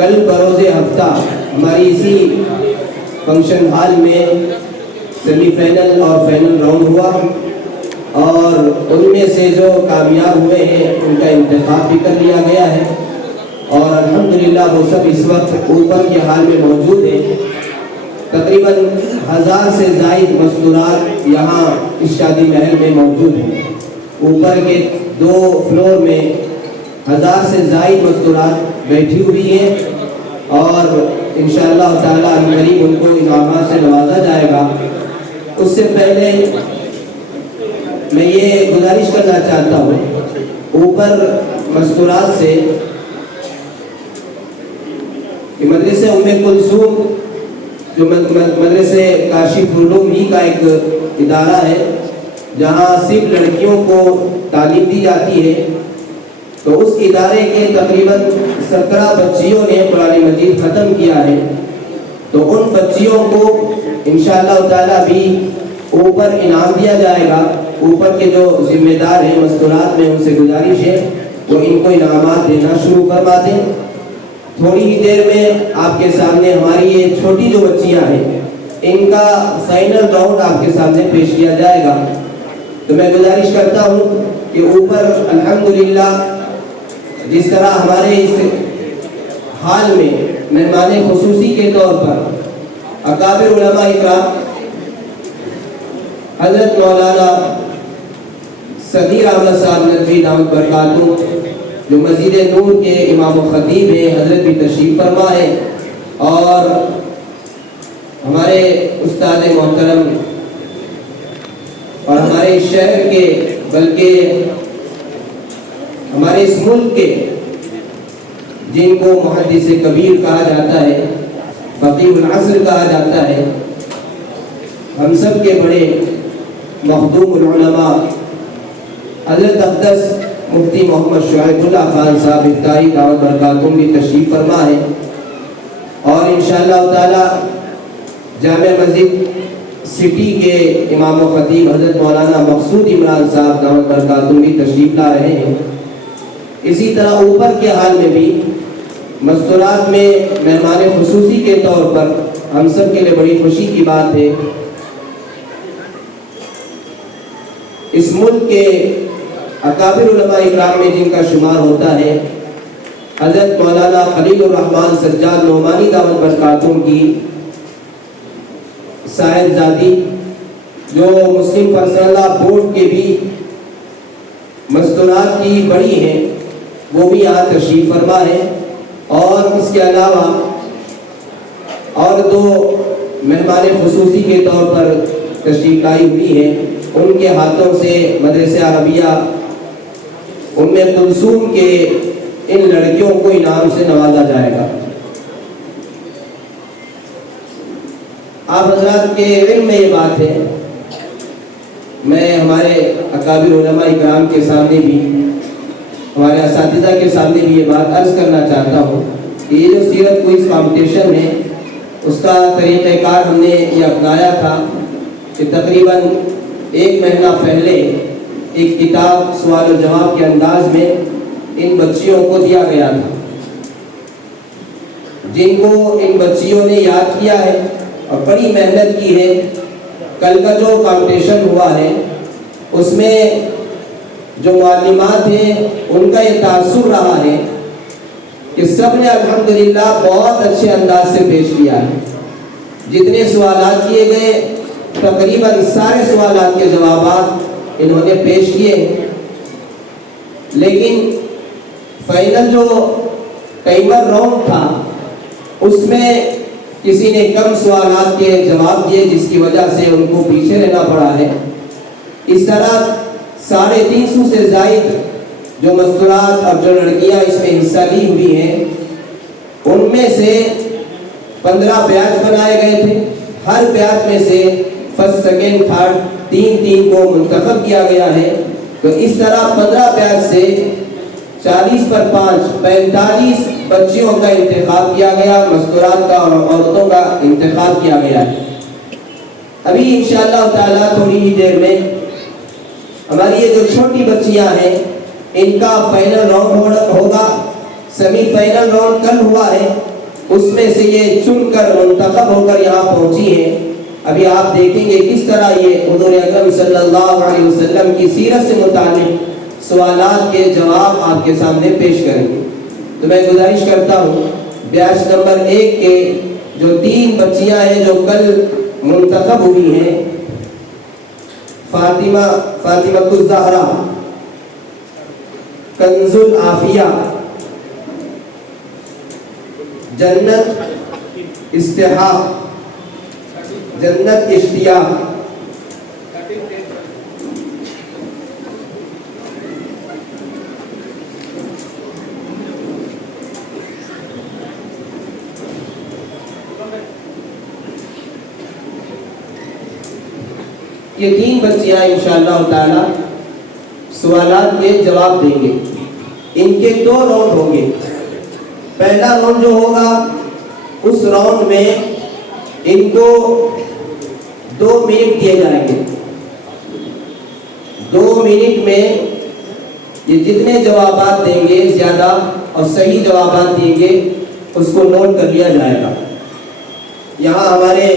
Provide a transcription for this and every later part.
کل بروز ہفتہ ہماری اسی فنکشن ہال میں سیمی فائنل اور فائنل راؤنڈ ہوا، اور ان میں سے جو کامیاب ہوئے ہیں ان کا انتخاب بھی کر لیا گیا ہے، اور الحمدللہ وہ سب اس وقت اوپر کے حال میں موجود ہیں۔ تقریباً 1000 سے زائد مستورات یہاں اس شادی محل میں موجود ہیں۔ اوپر کے 2 فلور میں 1000 سے زائد مستورات بیٹھی ہوئی ہیں، اور انشاءاللہ تعالیٰ قریب ان کو انعامات سے نوازا جائے گا۔ اس سے پہلے میں یہ گزارش کرنا چاہتا ہوں اوپر مستورات سے کہ مدرسہ ام کلثوم جو مدرسے کاشف العلوم ہی کا ایک ادارہ ہے جہاں صرف لڑکیوں کو تعلیم دی جاتی ہے، تو اس ادارے کے تقریباً 17 بچیوں نے قرآن مجید ختم کیا ہے، تو ان بچیوں کو انشاءاللہ تعالیٰ بھی اوپر انعام دیا جائے گا۔ اوپر کے جو ذمہ دار ہیں مستورات میں، ان سے گزارش ہے وہ ان کو انعامات دینا شروع کروا دیں۔ تھوڑی ہی دیر میں آپ کے سامنے ہماری یہ چھوٹی جو بچیاں ہیں ان کا فائنل راؤنڈ آپ کے سامنے پیش کیا جائے گا۔ تو میں گزارش کرتا ہوں کہ اوپر الحمدللہ جس طرح ہمارے اس حال میں مہمان خصوصی کے طور پر اکابر علماء اکرام حضرت مولانا صغیر احمد صاحب ندوی دامت برکاتہ جو مسجد نور کے امام و خطیب ہیں، حضرت بھی تشریف فرما ہے، اور ہمارے استاد محترم اور ہمارے شہر کے بلکہ ہمارے اس ملک کے جن کو محدث کبیر کہا جاتا ہے، فقیہ العصر کہا جاتا ہے، ہم سب کے بڑے مخدوم العلماء حضرت اقدس مفتی محمد شعیب اللہ خان صاحب ابتدائی دعوت برکاتہم بھی تشریف فرما ہے، اور انشاءاللہ تعالی جامع مسجد سٹی کے امام و خطیب حضرت مولانا مقصود عمران صاحب دعوت برکاتہم بھی تشریف لا رہے ہیں۔ اسی طرح اوپر کے حال میں بھی مستورات میں مہمان خصوصی کے طور پر ہم سب کے لیے بڑی خوشی کی بات ہے، اس ملک کے اکابر علماء اکرام میں جن کا شمار ہوتا ہے حضرت مولانا خلیل الرحمن سجاد نعمانی دعوت برکاتہم کی صاحبزادی جو مسلم پرسنل لاء بورڈ کے بھی مستورات کی بڑی ہیں، وہ بھی یہاں تشریف فرما ہے، اور اس کے علاوہ اور 2 مہمان خصوصی کے طور پر تشریف لائی ہوئی ہے، ان کے ہاتھوں سے مدرسہ عربیہ ام کلثوم کے ان لڑکیوں کو انعام سے نوازا جائے گا۔ آپ حضرات کے علم میں یہ بات ہے، میں ہمارے اکابر علماء اکرام کے سامنے بھی، ہمارے اساتذہ کے سامنے بھی یہ بات عرض کرنا چاہتا ہوں کہ یہ جو سیرت کوئز کمپٹیشن ہے اس کا طریقہ کار ہم نے یہ اپنایا تھا کہ تقریباً 1 مہینہ پہلے ایک کتاب سوال و جواب کے انداز میں ان بچیوں کو دیا گیا تھا، جن کو ان بچیوں نے یاد کیا ہے اور بڑی محنت کی ہے۔ کل کا جو کمپٹیشن ہوا ہے اس میں جو معلمات ہیں ان کا یہ تاثر رہا ہے کہ سب نے الحمدللہ بہت اچھے انداز سے پیش کیا ہے۔ جتنے سوالات کیے گئے تقریباً سارے سوالات کے جوابات انہوں نے پیش کیے، لیکن فائنل جو ٹائمر راؤنڈ تھا اس میں کسی نے کم سوالات کے جواب دیے جس کی وجہ سے ان کو پیچھے رہنا پڑا ہے۔ اس طرح 350 سے زائد جو مستورات اور جو لڑکیاں اس میں حصہ لی ہوئی ہیں ان میں سے 15 بیچ بنائے گئے تھے، ہر بیچ میں سے فرسٹ سیکنڈ تھرڈ 3 کو منتخب کیا گیا ہے، تو اس طرح 15 بیچ سے 40 پر 5 45 بچیوں کا انتخاب کیا گیا، مستورات کا اور عورتوں کا انتخاب کیا گیا ہے۔ ابھی انشاءاللہ تعالیٰ تھوڑی ہی دیر میں ہماری یہ جو چھوٹی بچیاں ہیں ان کا فائنل راؤنڈ ہوگا۔ سیمی فائنل راؤنڈ کل ہوا ہے، اس میں سے یہ چن کر منتخب ہو کر یہاں پہنچی ہیں. ابھی آپ دیکھیں گے کس طرح یہ حضور اکرم صلی اللہ علیہ وسلم کی سیرت سے متعلق سوالات کے جواب آپ کے سامنے پیش کریں گے. تو میں گزارش کرتا ہوں بیچ نمبر 1 کے جو 3 بچیاں ہیں جو کل منتخب ہوئی ہیں، فاطمہ الزہرا، کنز العافیہ، جنت اشتیاق، یہ 3 بچیاں انشاءاللہ تعالی سوالات کے جواب دیں گے. ان کے 2 راؤنڈ ہوں گے. پہلا راؤنڈ جو ہوگا اس راؤنڈ میں ان کو 2 منٹ دیے جائیں گے. 2 منٹ میں یہ جتنے جوابات دیں گے زیادہ اور صحیح جوابات دیں گے اس کو نوٹ کر لیا جائے گا. یہاں ہمارے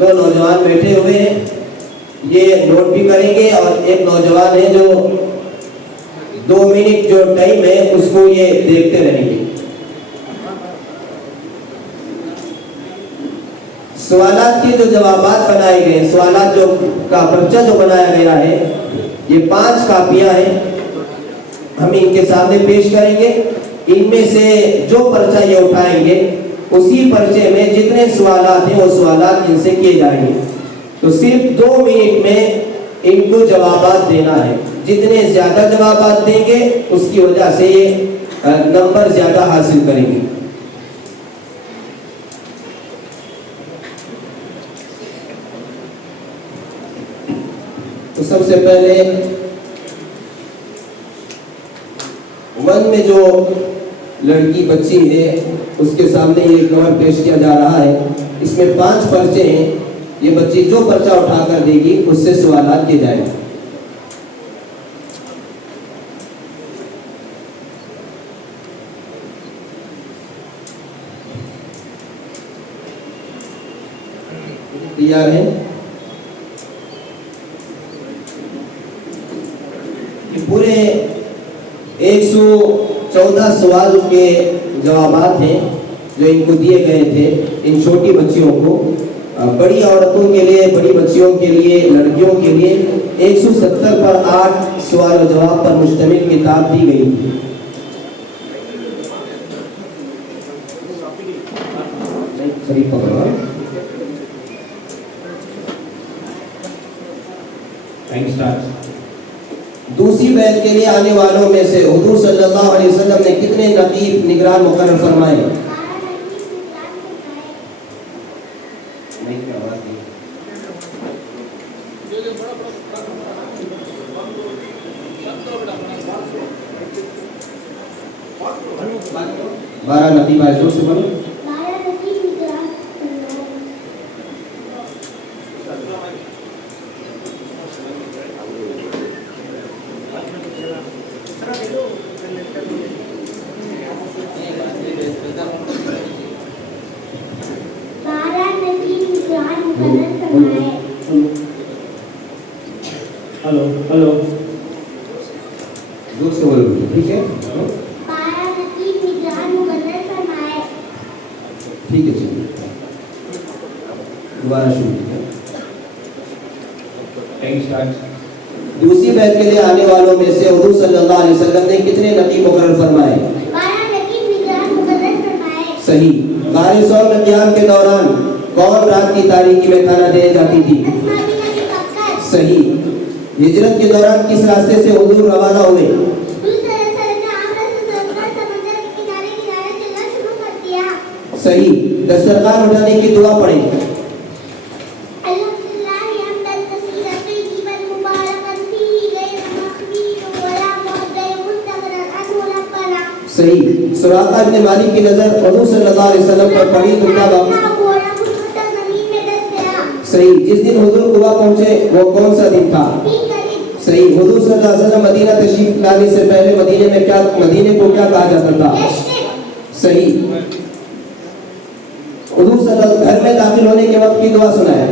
2 نوجوان بیٹھے ہوئے ہیں، یہ نوٹ بھی کریں گے، اور ایک نوجوان ہے جو 2 منٹ جو ٹائم ہے اس کو یہ دیکھتے رہیں گے. سوالات کے جو جوابات بنائے گئے، سوالات جو کا پرچہ جو بنایا گیا ہے، یہ 5 کاپیاں ہیں، ہم ان کے سامنے پیش کریں گے. ان میں سے جو پرچہ یہ اٹھائیں گے اسی پرچے میں جتنے سوالات ہیں وہ سوالات ان سے کیے جائیں گے. تو صرف 2 منٹ میں ان کو جوابات دینا ہے. جتنے زیادہ جوابات دیں گے اس کی وجہ سے یہ نمبر زیادہ حاصل کریں گے. تو سب سے پہلے 1 میں جو لڑکی بچی ہے اس کے سامنے یہ کور پیش کیا جا رہا ہے. اس میں 5 پرچے ہیں. یہ بچی جو پرچہ اٹھا کر دے گی اس سے سوالات کیے جائیں گے. تیار ہیں؟ یہ پورے 114 سوال کے جوابات ہیں جو ان کو دیے گئے تھے. ان چھوٹی بچیوں کو، بڑی عورتوں کے لیے، بڑی بچیوں کے لیے، لڑکیوں کے لیے 170 پر 8 سوال و جواب پر مشتمل کتاب دی گئی تھی. دوسری بیعت کے لیے آنے والوں میں سے حضور صلی اللہ علیہ وسلم نے کتنے نقیب نگران مقرر فرمائے؟ بارہ نقیب آئے زور سے بولو. ہلو زور سے بولو. ٹھیک ہے، ٹھیک ہے، چلیے دوبارہ شروع. دوسری بیعت کے لیے آنے والوں میں سے حضور صلی اللہ علیہ وسلم نے کتنے نقیب مقرر فرمائے؟ صحیح. غار ثور میں قیام کے دوران کون رات کی تاریکی میں کھانا دینے جاتی تھی؟ صحیح. ہجرت کے دوران کس راستے سے حضور روانہ ہوئے؟ صحیح. دسترخوان اٹھانے کی دعا پڑھیں. صحیح. سراقہ ابن مالک کی نظر حضور صلی اللہ علیہ وسلم پر پڑی تو کیا بات؟ صحیح. جس دن حضور قباء پہنچے وہ کون سا دن تھا؟ صحیح. حضور صلی اللہ علیہ وسلم مدینہ تشریف لانے سے پہلے مدینے کو کیا کہا جاتا تھا؟ صحیح. حضور صلی اللہ گھر میں داخل ہونے کے وقت کی دعا سنائے.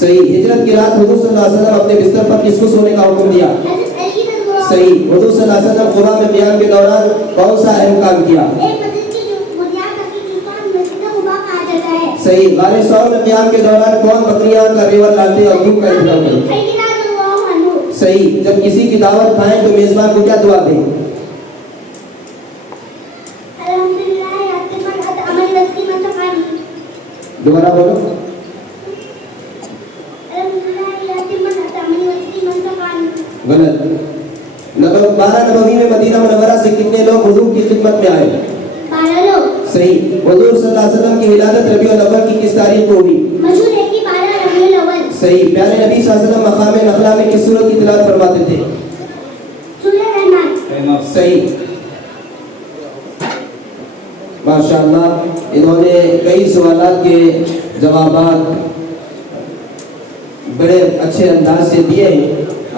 صحیح. ہجرت کی رات حضور صلی اللہ علیہ وسلم اپنے بستر پر کس کو سونے کا حکم دیا؟ صحیح. حضور صلی اللہ علیہ وسلم قباء میں قیام کے دوران کون سا اہم کام کیا؟ صحیح. غار ثور میں قیام کے دوران کون بکریاں کا ریور لاتے اور دودھ کا انتظام کرتے؟ صحیح. جب کسی کی دعوت کھائیں تو میزبان کو کیا دعا دیں؟ دوبارہ بولو. غلط. 12 نبوی میں مدینہ منورہ سے کتنے لوگ حضور کی خدمت میں آئے؟ 12 لوگ. صحیح. حضور صلی اللہ علیہ وسلم کی ولادت ربیع الاول کی کس تاریخ کو ہوئی؟ مشہور ہے کہ 12 ربیع الاول. صحیح. پیارے نبی صلی اللہ علیہ وسلم مقام نخلا میں کس سورت کی تلاوت فرماتے تھے؟ سورۃ رحمان. صحیح. ماشاءاللہ انہوں نے کئی سوالات کے جوابات بڑے اچھے انداز سے دیے ہیں.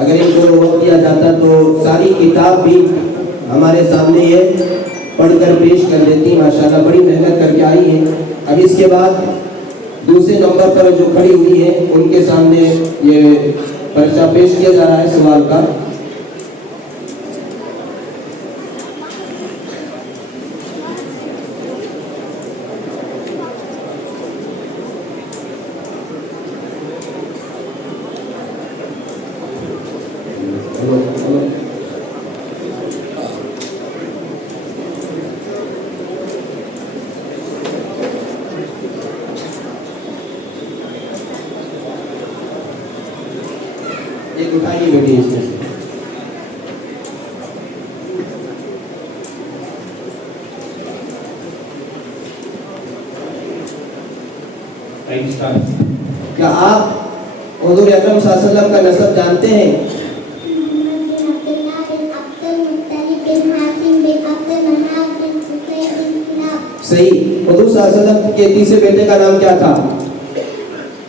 اگر ان کو وقت دیا جاتا تو ساری کتاب بھی ہمارے سامنے یہ پڑھ کر پیش کر دیتی. ماشاءاللہ بڑی محنت کر کے آئی ہیں. اب اس کے بعد دوسرے نمبر پر جو کھڑی ہوئی ہیں ان کے سامنے یہ پرچہ پیش کیا جا رہا ہے سوال کا. ایک اٹھائیے بیٹی اس میں سے. کیا آپ حضور اکرم صلی اللہ علیہ وسلم کا نسب جانتے ہیں؟ صحیح. حضور صلی اللہ علیہ وسلم کے تیسرے بیٹے کا نام کیا تھا؟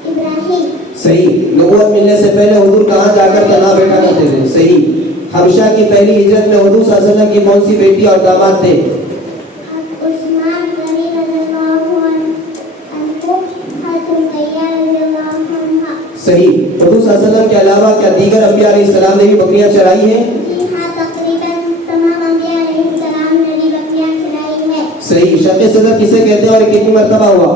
ابراہیم. صحیح. نبوت ملنے سے پہلے حضور کہاں جا کر تنہا بیٹھا کرتے تھے؟ صحیح. حبشہ کی پہلی ہجرت میں حضور صلی اللہ علیہ وسلم کی کون سی بیٹی اور داماد تھے؟ عثمان غنی رضی اللہ عنہ. حضرت رقیہ رضی اللہ عنہا. صحیح. حضور صلی اللہ علیہ وسلم کے علاوہ کیا دیگر انبیاء علیہ السلام نے بھی بکریاں چرائی ہیں؟ جی ہاں، تقریباً تمام انبیاء علیہ السلام نے بھی بکریاں چرائی ہے. صحیح. شق صدر کسے کہتے ہیں اور کتنی مرتبہ ہوا؟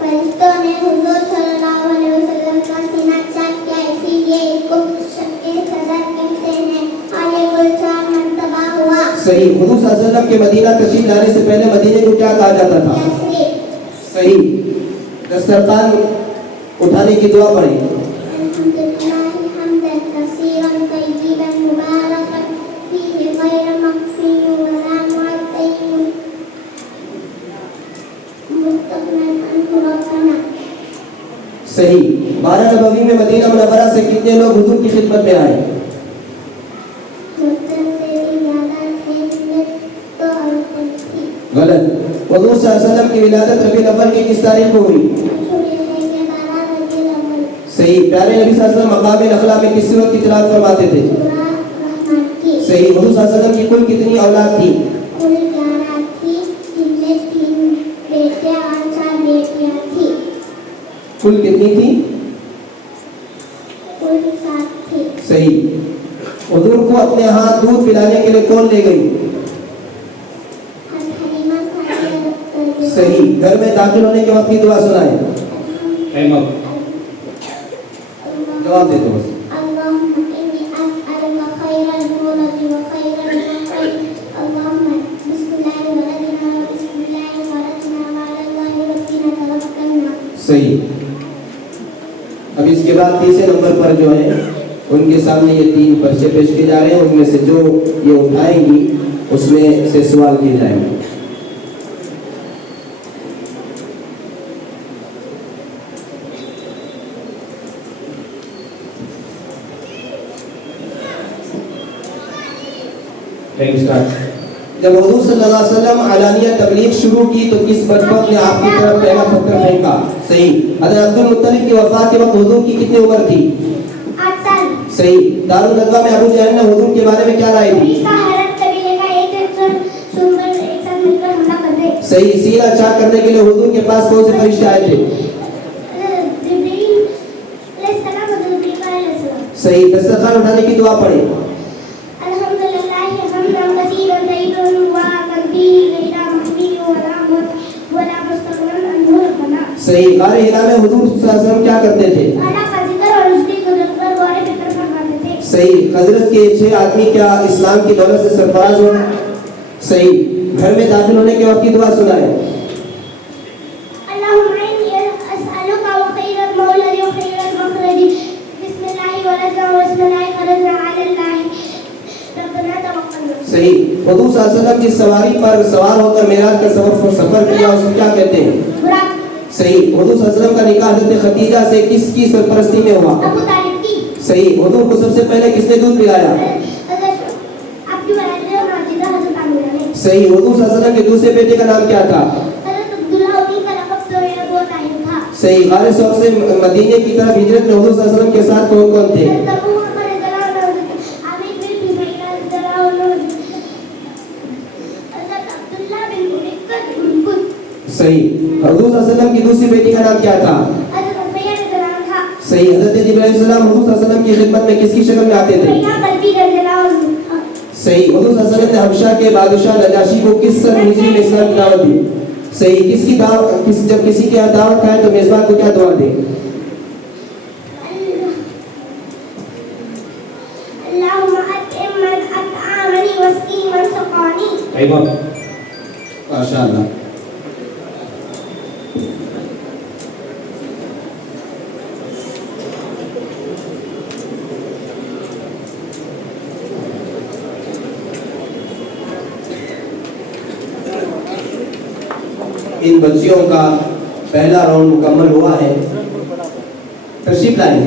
فرشتوں نے حضور صلی اللہ علیہ وسلم کا سینہ چاک کیا، اسی لیے اس کو شق صدر کہتے ہیں، اور یہ کل 4 مرتبہ ہوا. صحیح. حضور صلی اللہ علیہ وسلم کے مدینہ تشریف لانے سے پہلے مدینے کو کیا کہا جاتا تھا؟ یثرب. صحیح. دسترخوان اٹھانے کی دعا پڑھیں. الحمدللہ حمدا کثیرا طیبا مبارکا فیہ غیر مکفی ولا معطل مستغنی عنہ ربنا. صحیح. 12 نبوی میں مدینہ منورہ سے کتنے لوگ حضور کی خدمت میں آئے؟ مدت سے بھی زیادہ تھے، تو عورتیں تھی. غلط. حضور صلی اللہ علیہ وسلم کی ولادت ربیع الاول کی کس تاریخ کو ہوئی؟ مشہور ہے کہ 12 ربیع الاول. صحیح. پیارے نبی صلی اللہ علیہ وسلم مقام نخلا میں کس سورت کی تلاوت فرماتے تھے؟ سورۃ رحمان کی. صحیح. حضور صلی اللہ علیہ وسلم کی کل کتنی اولاد تھی؟ کل 11 تھی، جن میں 3 بیٹے اور 4 بیٹیاں تھی. کل کتنی تھی؟ کل 7 تھی. صحیح. حضور کو اپنے ہاتھ دودھ پلانے کے لیے کون لے گئی؟ حلیمہ سعدیہ رضی اللہ. صحیح. گھر میں داخل ہونے کے وقت کی دعا سنائیں. جواب دے دو بس. اللهم إني أسألك خير المولد وخير المخرج. اللهم بسم الله ولدنا وبسم الله خرجنا وعلى الله ربنا توكلنا. صحیح. اب اس کے بعد تیسرے نمبر پر جو ہے ان کے سامنے یہ 3 پرچے پیش کیے جا رہے ہیں. ان میں سے جو یہ اٹھائیں گی اس میں سے سوال کیے جائیں گے. جب حضور صلی اللہ علیہ وسلم علانیہ تبلیغ شروع کی تو کس بدبخت نے آپ کی طرف پہلا پتھر پھینکا؟ صحیح. حضرت عبد المطلب کی وفات کے وقت حضور کی کتنی عمر تھی؟ 8 سال. صحیح. دارالندوا میں ابو جہل نے حضور کے بارے میں کیا رائے دی؟ صحیح. سینہ چاک کرنے کے لیے حضور کے پاس کون سے فرشتے آئے تھے؟ صحیح. دسترخوان اٹھانے کی دعا پڑھیں. صحیح. غار حرا میں حضور صلی اللہ علیہ وسلم کیا کرتے تھے؟ صحیح. حضرت کے 6 آدمی کیا اسلام کی دولت سے سرفراز ہو؟ صحیح. گھر میں داخل ہونے کے وقت کی دعا سنائیں. صحیح. حضور صلی اللہ علیہ وسلم کی سواری پر سوار ہو کر معراج کا سفر کیا، اس کو کیا کہتے ہیں؟ صحیح. حضور صلی اللہ علیہ وسلم کا نکاح حضرت خدیجہ سے کس کی سرپرستی میں ہوا؟ ابو طالب کی. صحیح. حضور کو سب سے پہلے کس نے دودھ پلایا؟ صحیح. حضور صلی اللہ علیہ وسلم کے دوسرے بیٹے کا نام کیا تھا؟ صحیح. غار ثور سے مدینے کی طرف ہجرت میں حضور صلی اللہ علیہ وسلم کے ساتھ کون کون تھے؟ صحیح. حضور صلی اللہ علیہ وسلم کی دوسری بیٹی کا نام کیا تھا؟ صحیح. حضرت جبرائیل علیہ السلام حضور صلی اللہ علیہ وسلم کی خدمت میں کس کی شکل میں آتے تھے؟ صحیح. حضور صلی اللہ علیہ وسلم نے حبشہ کے بادشاہ نجاشی کو کس سن ہجری میں اسلام کی دعوت دی؟ صحیح. کس کی دعوت جب کسی کے یہاں دعوت کھائے تو میزبان کو کیا دعا دیں؟ ماشاء اللہ. ان بچیوں کا پہلا راؤنڈ مکمل ہوا ہے. تشریف لائیں.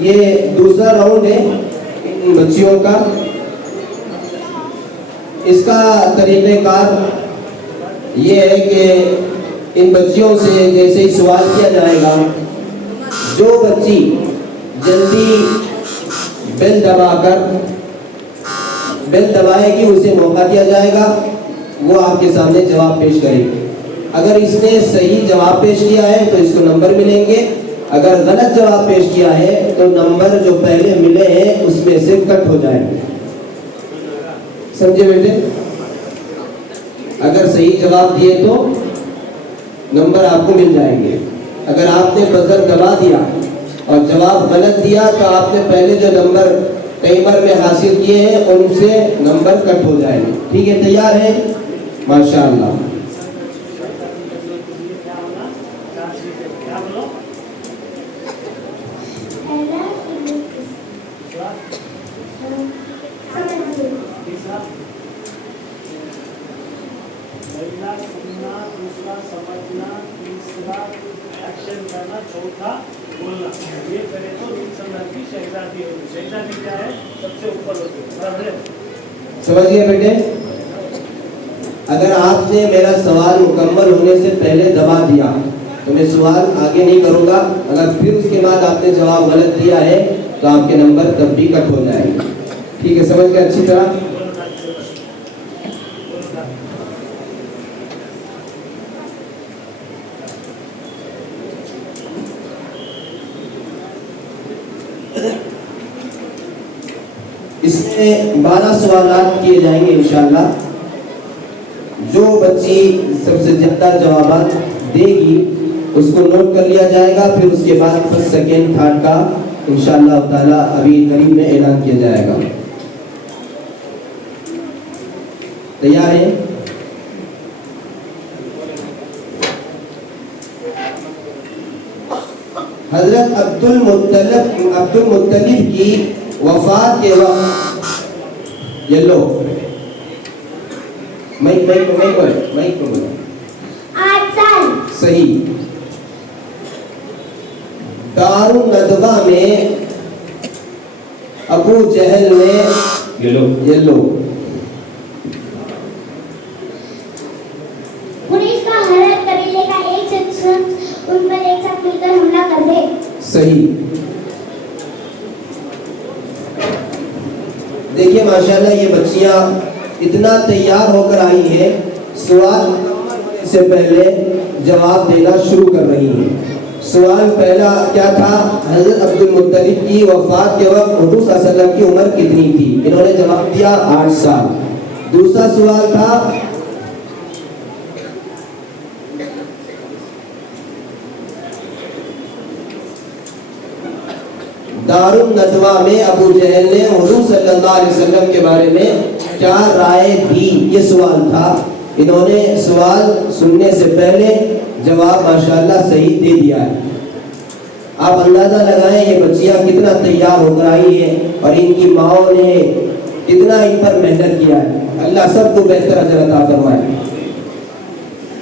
یہ دوسرا راؤنڈ ہے ان بچیوں کا. اس کا طریقہ کار یہ ہے کہ ان بچیوں سے جیسے ہی سوال کیا جائے گا، جو بچی جلدی بیل دبائے گی اسے موقع دیا جائے گا، وہ آپ کے سامنے جواب پیش کرے گی. اگر اس نے صحیح جواب پیش کیا ہے تو اس کو نمبر ملیں گے. اگر غلط جواب پیش کیا ہے تو نمبر جو پہلے ملے ہیں اس میں سے کٹ ہو جائیں گے. سمجھے بیٹے؟ اگر صحیح جواب دیے تو نمبر آپ کو مل جائیں گے. اگر آپ نے بزر دبا دیا اور جواب غلط دیا تو آپ نے پہلے جو نمبر ٹائمر میں حاصل کیے ہیں ان سے نمبر کٹ ہو جائیں گے. ٹھیک ہے، تیار ہیں؟ ماشاء اللہ. سمجھ گئے بیٹے؟ اگر آپ نے میرا سوال مکمل ہونے سے پہلے دبا دیا تو میں سوال آگے نہیں کروں گا. اگر پھر اس کے بعد آپ نے جواب غلط دیا ہے تو آپ کے نمبر تب بھی کٹ ہو جائے گا. ٹھیک ہے، سمجھ گئے اچھی طرح؟ اس میں 12 سوالات کیے جائیں گے انشاءاللہ. جو بچی سب سے زیادہ جوابات دے گی اس کو نوٹ کر لیا جائے گا. پھر اس کے بعد فرسٹ سیکنڈ تھرڈ کا انشاءاللہ تعالی ابھی قریب میں اعلان کیا جائے گا. تیار ہیں؟ حضرت عبد المطلب کی وفات کے وقت یلو مائک کو 8 سال. صحیح. دار الندوہ میں ابو جہل نے یلو قریش کا ہر قبیلے کا ایک شخص ان پر ایک ساتھ مل کر حملہ کر دے. صحیح. دیکھیے ماشاءاللہ یہ بچیاں اتنا تیار ہو کر آئی ہیں، سوال سے پہلے جواب دینا شروع کر رہی ہیں. سوال پہلا کیا تھا؟ حضرت عبد المطلب کی وفات کے وقت حضور صلی اللہ علیہ وسلم کی عمر کتنی تھی؟ انہوں نے جواب دیا 8 سال. دوسرا سوال تھا دار الندوہ میں ابو جہل نے حضور صلی اللہ علیہ وسلم کے بارے میں کیا رائے دی؟ یہ سوال تھا. انہوں نے سوال سننے سے پہلے جواب ماشاءاللہ صحیح دے دیا ہے. آپ اندازہ لگائیں یہ بچیاں کتنا تیار ہو کر آئی ہیں اور ان کی ماؤں نے کتنا ان پر محنت کیا ہے. اللہ سب کو بہتر اجر عطا فرمائے.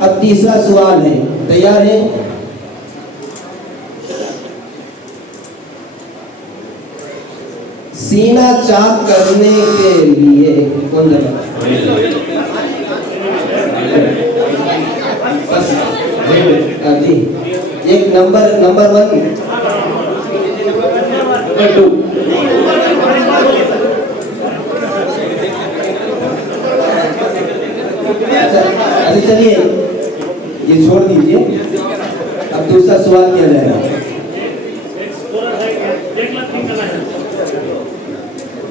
اب تیسرا سوال ہے، تیار ہے؟ سینہ چاک کرنے کے لیے کون جی ایک نمبر 1 نمبر 2 اچھا چلیے یہ چھوڑ دیجیے. اب دوسرا سوال کیا جائے گا.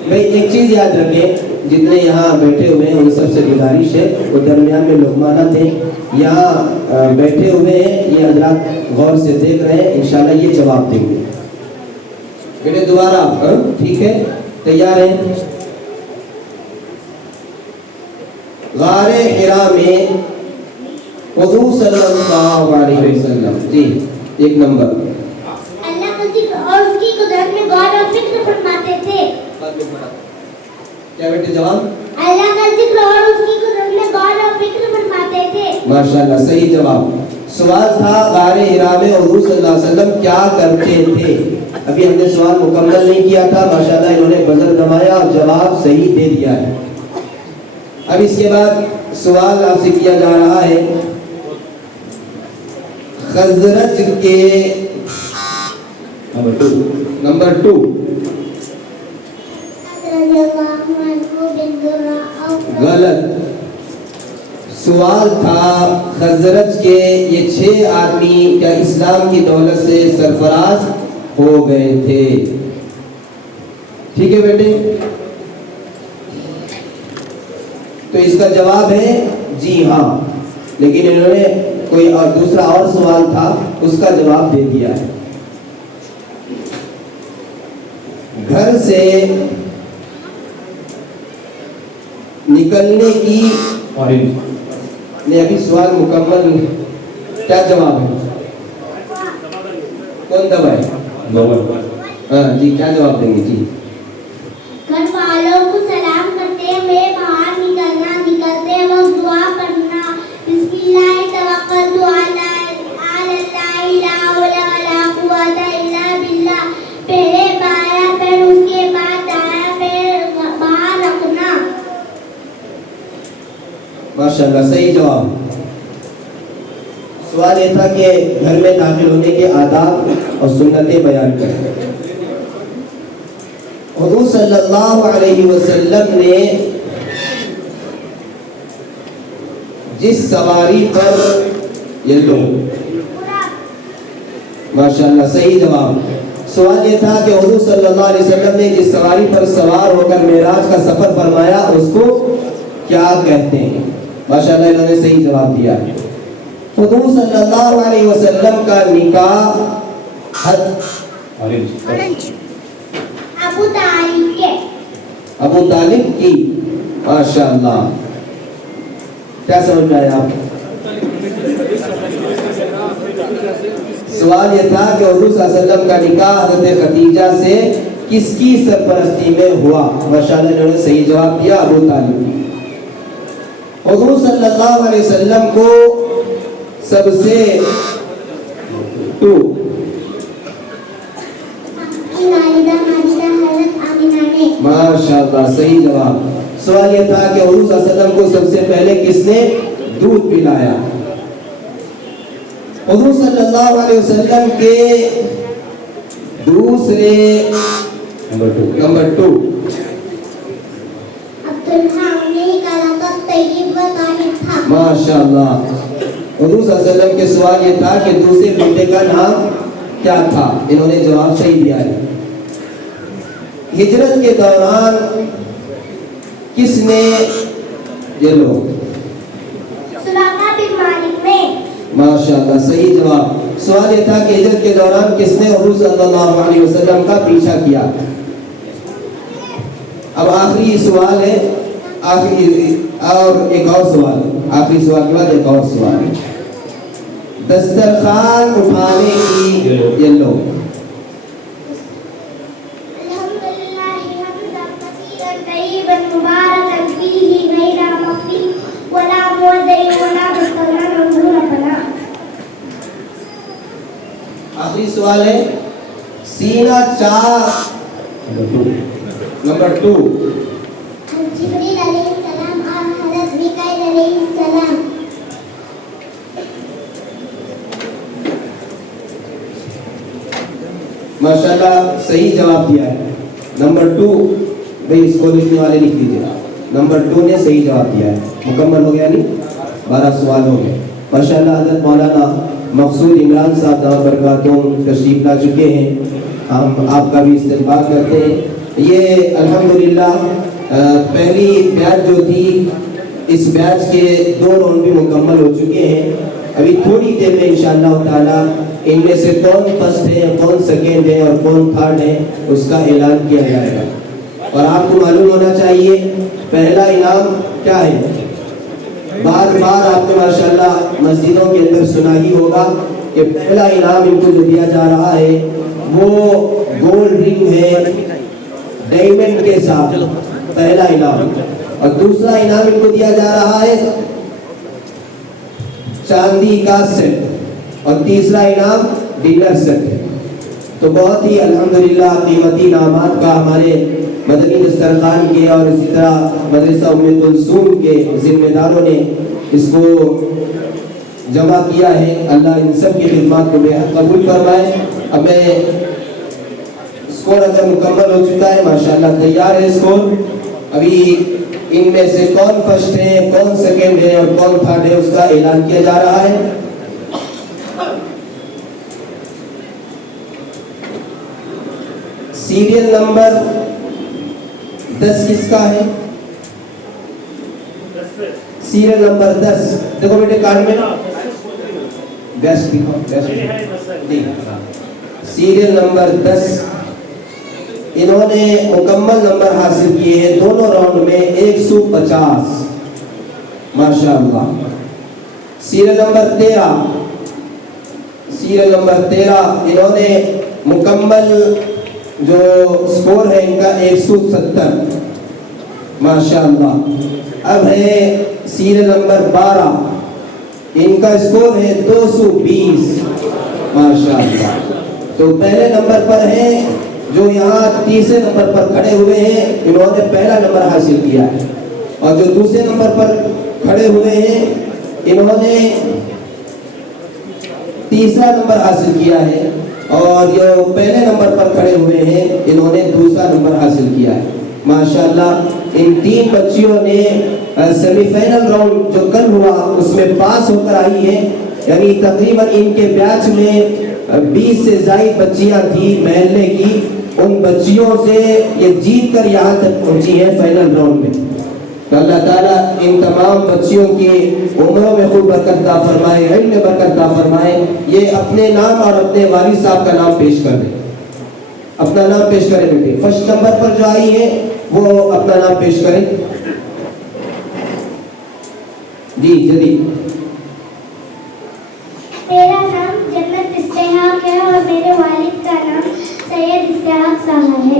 بھائی ایک چیز یاد رکھیں، جتنے یہاں بیٹھے ہوئے ہیں ان سب سے گزارش ہے وہ درمیان میں لقمانہ تھے. یہاں بیٹھے ہوئے ہیں یہ حضرات غور سے دیکھ رہے ہیں، انشاءاللہ یہ جواب دیں گے. بیٹے دوبارہ ٹھیک ہے؟ تیار ہیں؟ غار حرا میں حضور صلی اللہ علیہ وسلم جی ایک نمبر اللہ کا ذکر اور اس کی قدرت میں غور اور فکر فرماتے تھے. کیا بیٹے جواب؟ اللہ کا ذکر اور اس کی قدرت میں غور اور فکر فرماتے تھے. ماشاءاللہ صحیح جواب. سوال تھا غار حرا میں حضور صلی اللہ علیہ وسلم کیا کرتے تھے. ابھی ہم نے سوال مکمل نہیں کیا تھا، ماشاءاللہ انہوں نے بزر دمایا اور جواب صحیح دے دیا ہے. اب اس کے بعد سوال آپ سے کیا جا رہا ہے خزرج کے نمبر 2 غلط. سوال تھا خزرج کے یہ 6 آدمی کیا اسلام کی دولت سے سرفراز ہو گئے تھے؟ ٹھیک ہے بیٹے، تو اس کا جواب ہے جی ہاں. لیکن انہوں نے کوئی اور دوسرا اور سوال تھا اس کا جواب دے دیا ہے. گھر سے نکلنے کی نہیں ابھی سوال مکمل. کیا جواب ہے؟ کون دبائے؟ ہاں جی کیا جواب دیں گے؟ جی گھر والوں کو سلام کرتے ہوئے باہر نکلتے وقت دعا کرنا بسم اللہ توکلت علی اللہ لا حول ولا قوت الا باللہ. پہلے بایاں پیر اس کے بعد دایاں پیر باہر رکھنا. ماشاءاللہ صحیح جواب. سوال یہ تھا کہ گھر میں داخل ہونے کے آداب اور سنتیں بیان کریں. حضور صلی اللہ علیہ وسلم نے جس سواری پر یہ لو ماشاءاللہ صحیح جواب. سوال یہ تھا کہ حضور صلی اللہ علیہ وسلم نے جس سواری پر سوار ہو کر معراج کا سفر فرمایا اس کو کیا کہتے ہیں؟ ماشاءاللہ انہوں نے صحیح جواب دیا. حضور صلی اللہ علیہ وسلم کا نکاح ابو طالب کی. ماشاءاللہ کیا سمجھ میں آیا آپ؟ سوال یہ تھا کہ حضور صلی اللہ علیہ وسلم کا نکاح حضرت خدیجہ سے کس کی سرپرستی میں ہوا؟ ماشاءاللہ انہوں نے صحیح جواب دیا، ابو طالب کی۔ حضور صلی اللہ علیہ وسلم کو سب سے ماشاءاللہ صحیح جواب۔ سوال یہ تھا کہ حضور صلی اللہ علیہ وسلم کو سب سے پہلے کس نے دودھ پلایا؟ حضور صلی اللہ علیہ وسلم کے دوسرے نمبر 2 ماشاءاللہ۔ حضور صلی اللہ علیہ وسلم کے سوال یہ تھا کہ دوسرے بیٹے کا نام کیا تھا؟ انہوں نے جواب صحیح دیا ہے۔ ہجرت کے دوران کس نے یہ لو سراقہ بن مالک نے ماشاءاللہ صحیح جواب۔ سوال یہ تھا کہ ہجرت کے دوران کس نے حضور صلی اللہ علیہ وسلم کا پیچھا کیا؟ اب آخری سوال ہے، آخری اور ایک اور سوال، آخری سوال کے بعد ایک اور سوال۔ دسترخوان اٹھانے کی یہ لو آخری سوال ہے، سینہ چاک نمبر 2 جبریل علیہ السلام اور حضرت میکائیل علیہ السلام۔ ماشاءاللہ صحیح جواب دیا ہے۔ نمبر 2 بھئی اس کو لکھنے والے لکھ دیجیے، نمبر 2 نے صحیح جواب دیا ہے۔ مکمل ہو گیا نہیں؟ 12 سوال ہو گئے۔ ماشاءاللہ حضرت مولانا مقصود عمران صاحب دامت برکاتہم تشریف لا چکے ہیں، ہم آپ کا بھی استقبال کرتے ہیں۔ یہ الحمدللہ پہلی بیچ جو تھی، اس بیچ کے 2 راؤنڈ بھی مکمل ہو چکے ہیں۔ ابھی تھوڑی دیر میں انشاءاللہ تعالیٰ ان میں سے کون فرسٹ ہے، کون سیکنڈ ہے اور کون تھرڈ ہے، اس کا اعلان کیا جائے گا۔ اور آپ کو معلوم ہونا چاہیے پہلا انعام کیا ہے۔ بار بار آپ نے ماشاءاللہ مسجدوں کے اندر سنا ہی ہوگا کہ پہلا انعام ان کو جو دیا جا رہا ہے وہ گولڈ رنگ ہے ڈائمنڈ کے ساتھ، پہلا انعام۔ اور دوسرا انعام ان کو دیا جا رہا ہے چاندی کا سیٹ، اور تیسرا انعام ڈنر سیٹ ہے۔ تو بہت ہی الحمدللہ قیمتی انعامات کا ہمارے مدنی دسترخوان کے اور اسی طرح مدرسہ ام کلثوم کے ذمہ داروں نے اس کو جمع کیا ہے۔ اللہ ان سب کی خدمات کو بے حد قبول فرمائے۔ اب میں اسکور اگر مکمل ہو چکا ہے، ماشاءاللہ تیار ہے اسکور۔ ابھی ان میں سے کون فرسٹ ہے، کون سیکنڈ ہے اور کون تھرڈ ہے، اس کا اعلان کیا جا رہا ہے۔ سیریل نمبر 10 کس کا ہے؟ سیریل نمبر 10 دیکھو بیٹے کارڈ میں گیسٹ سیریل نمبر 10 انہوں نے مکمل نمبر حاصل کیے ہیں دونوں راؤنڈ میں 150 ماشاءاللہ۔ سیریل نمبر 13 انہوں نے مکمل جو سکور ہے ان کا 170 ماشاءاللہ۔ اب ہے سیریل نمبر 12 ان کا سکور ہے 220 ماشاءاللہ۔ تو پہلے نمبر پر ہیں جو یہاں تیسرے نمبر پر کھڑے ہوئے ہیں، انہوں نے پہلا نمبر حاصل کیا ہے، اور جو دوسرے نمبر پر کھڑے ہوئے ہیں انہوں نے تیسرا نمبر حاصل کیا ہے، اور جو پہلے نمبر پر کھڑے ہوئے ہیں انہوں نے دوسرا نمبر حاصل کیا ہے ماشاءاللہ۔ ان 3 بچیوں نے سیمی فائنل راؤنڈ جو کل ہوا اس میں پاس ہو کر آئی ہیں، یعنی تقریباً ان کے بیچ میں 20 سے زائد بچیاں تھیں محلے کی، ان بچیوں سے یہ جیت کر یہاں تک پہنچی ہیں فائنل راؤنڈ میں۔ تو اللہ تعالیٰ ان تمام بچیوں کی عمروں میں خوب برکت عطا فرمائے، علم میں برکت عطا فرمائے۔ یہ اپنے نام اور اپنے والد صاحب کا نام پیش کر دیں، اپنا نام پیش کریں بیٹے۔ فرسٹ نمبر پر جو آئی ہے وہ اپنا نام پیش کریں جی جدید۔ میرا نام جنت استحاق ہے اور میرے والد کا نام سید استحاق صاحب ہے۔